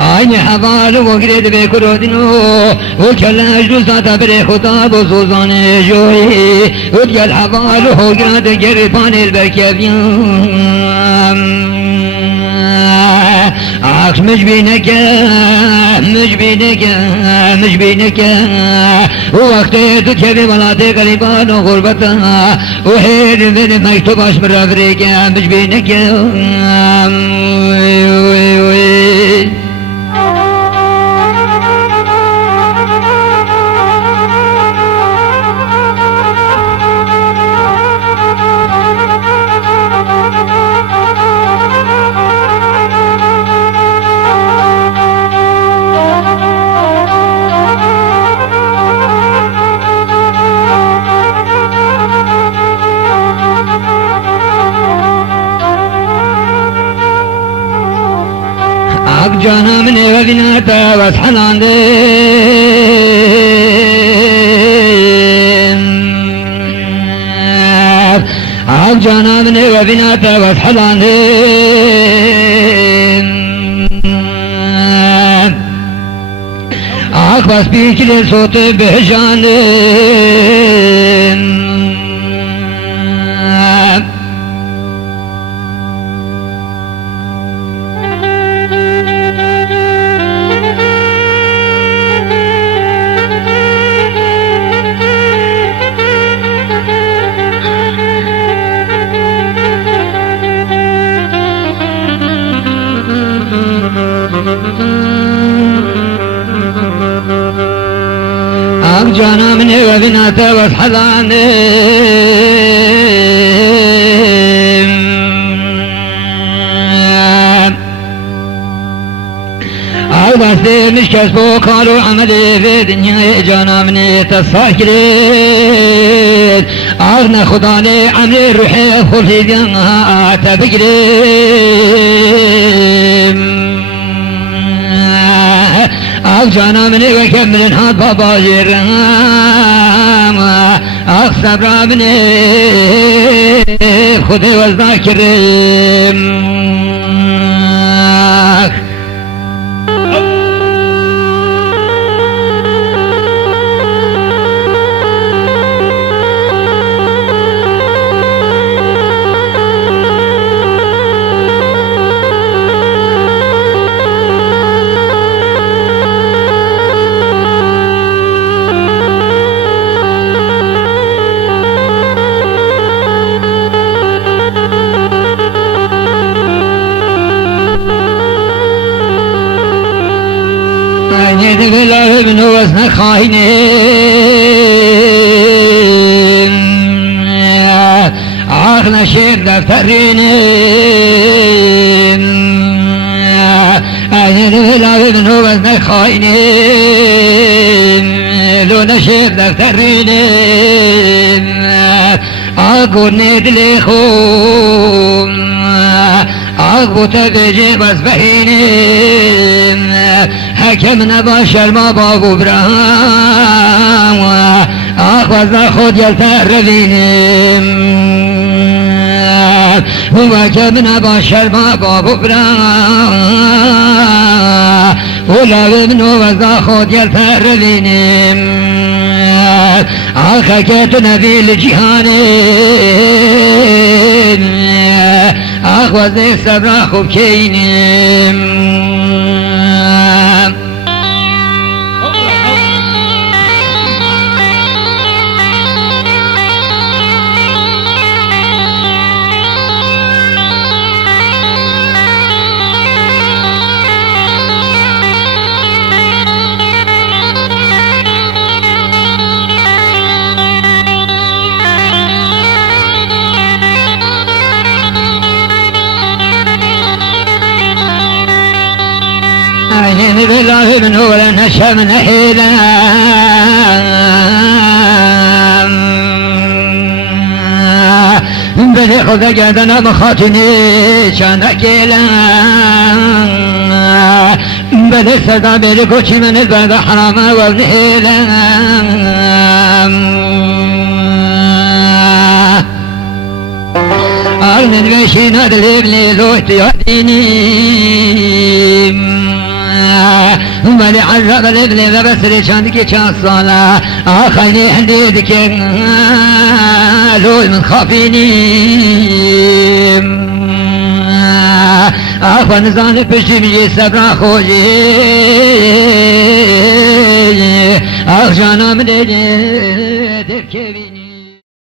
آینه حوال و گرد به کرودنو و کلاش دوستا تبر خطاب و سوزان جوی و دیل حوال و گرد گرپان البرکبیم آخ مجبینك وقت تكبي ولاتي قريبان وغربتها وحيد من مكتوب اشمر افريقيا مجبينك جانا من وبناتا واسحلان جانا من وبناتا واسحلان بس بيكل صوت بهجان جانا من وبناتا واسحلان بس مش كسبو قالوا عملي في دنيا جانا من تساكرين أغنى خداني عملي روحي خلفي بيانها تبقرين جانا مني وكمل هاد بابا جيرام صبرا مني خذي والذاكرين يدك الله ابن وزن خاينين عقل شير دفترين يدك الله ابن وزن خاينين لون شير دفترين أقول ندلي خوم أقبط بجي بس بحينين حكمنا باشر ما بابو برام أخوذ خود يلتقربينين وحكمنا باشر ما بابو برام ولا ابنو وذا خود يلتقربينين أخكتنا في الجهانين أخوذ الصبر خوب كينين عينين بالله من ولا نشا من حيلا بدي خذ جدنا بخاطني كان كيلا بدي صدا بدي كوشي من الباب حرام وبنيلا أرن المشي نادل ابني زوجتي وديني ولی عرب الابن و بسر چند که چند ساله آخینی هندی دکر لوی من خافینیم آخوان نزان پشتی میگه صبر خوشی آخ جانم دیگه دبکوی